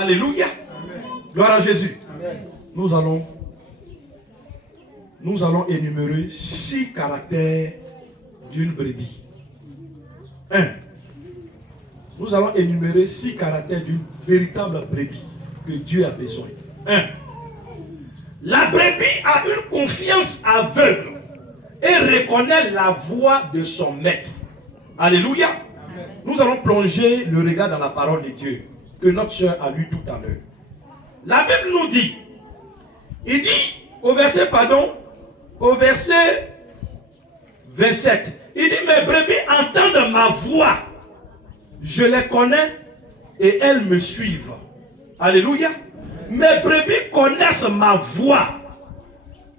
Alléluia. Amen. Gloire à Jésus. Amen. Nous allons énumérer 6 caractères d'une brebis. 1. Nous allons énumérer 6 caractères d'une véritable brebis que Dieu a besoin. 1. La brebis a une confiance aveugle et reconnaît la voix de son maître. Alléluia. Amen. Nous allons plonger le regard dans la parole de Dieu que notre soeur a lu tout à l'heure. La Bible nous dit, il dit au verset 27, il dit, mes brebis entendent ma voix, je les connais et elles me suivent. Alléluia. Mes brebis connaissent ma voix.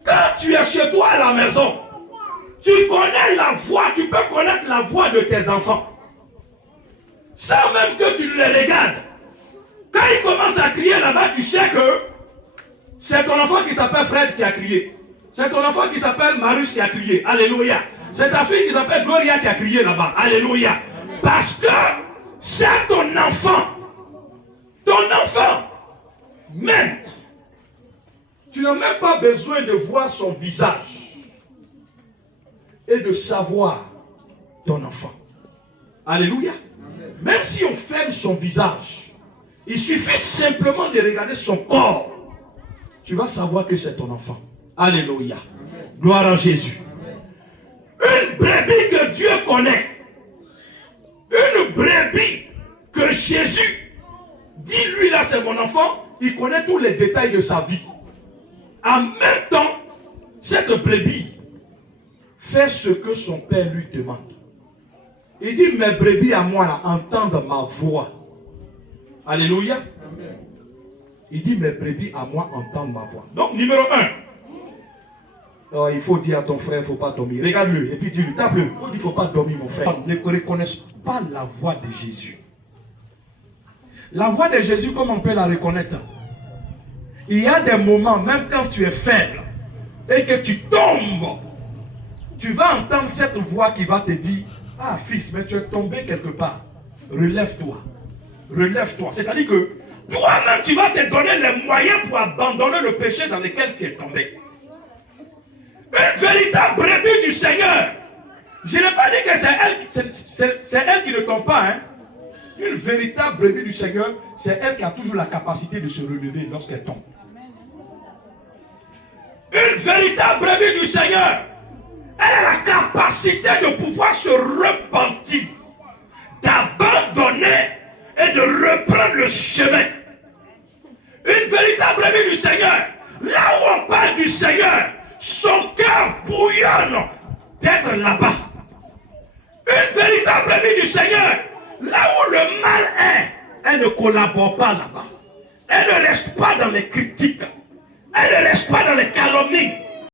Quand tu es chez toi à la maison, tu connais la voix, tu peux connaître la voix de tes enfants. Sans même que tu les regardes. Quand ils commencent à crier là-bas, tu sais que c'est ton enfant qui s'appelle Fred qui a crié. C'est ton enfant qui s'appelle Marius qui a crié. Alléluia. C'est ta fille qui s'appelle Gloria qui a crié là-bas. Alléluia. Parce que c'est ton enfant. Ton enfant. Même. Tu n'as même pas besoin de voir son visage et de savoir ton enfant. Alléluia. Même si on ferme son visage, il suffit simplement de regarder son corps. Tu vas savoir que c'est ton enfant. Alléluia. Amen. Gloire à Jésus. Amen. Une brebis que Dieu connaît. Une brebis que Jésus dit, lui là c'est mon enfant. Il connaît tous les détails de sa vie. En même temps, cette brebis fait ce que son père lui demande. Il dit, mes brebis à moi là, entendent ma voix. Alléluia. Amen. Il dit, mes brebis à moi entendent ma voix. Donc, numéro 1. Il faut dire à ton frère, il ne faut pas dormir. Regarde-le et puis dis-lui, tape-le. Il faut dire, il ne faut pas dormir, mon frère. Ne reconnaissent pas la voix de Jésus. La voix de Jésus, comment on peut la reconnaître? Il y a des moments, même quand tu es faible et que tu tombes, tu vas entendre cette voix qui va te dire, ah fils, mais tu es tombé quelque part. Relève-toi. Relève-toi. C'est-à-dire que toi-même, tu vas te donner les moyens pour abandonner le péché dans lequel tu es tombé. Une véritable brebis du Seigneur. Je n'ai pas dit que c'est elle qui ne tombe pas. Hein. Une véritable brebis du Seigneur, c'est elle qui a toujours la capacité de se relever lorsqu'elle tombe. Une véritable brebis du Seigneur, elle a la capacité de pouvoir se repentir, d'abandonner et de reprendre le chemin. Une véritable brebis du Seigneur, là où on parle du Seigneur, son cœur bouillonne d'être là-bas. Une véritable brebis du Seigneur, là où le mal est, elle ne collabore pas là-bas. Elle ne reste pas dans les critiques. Elle ne reste pas dans les calomnies.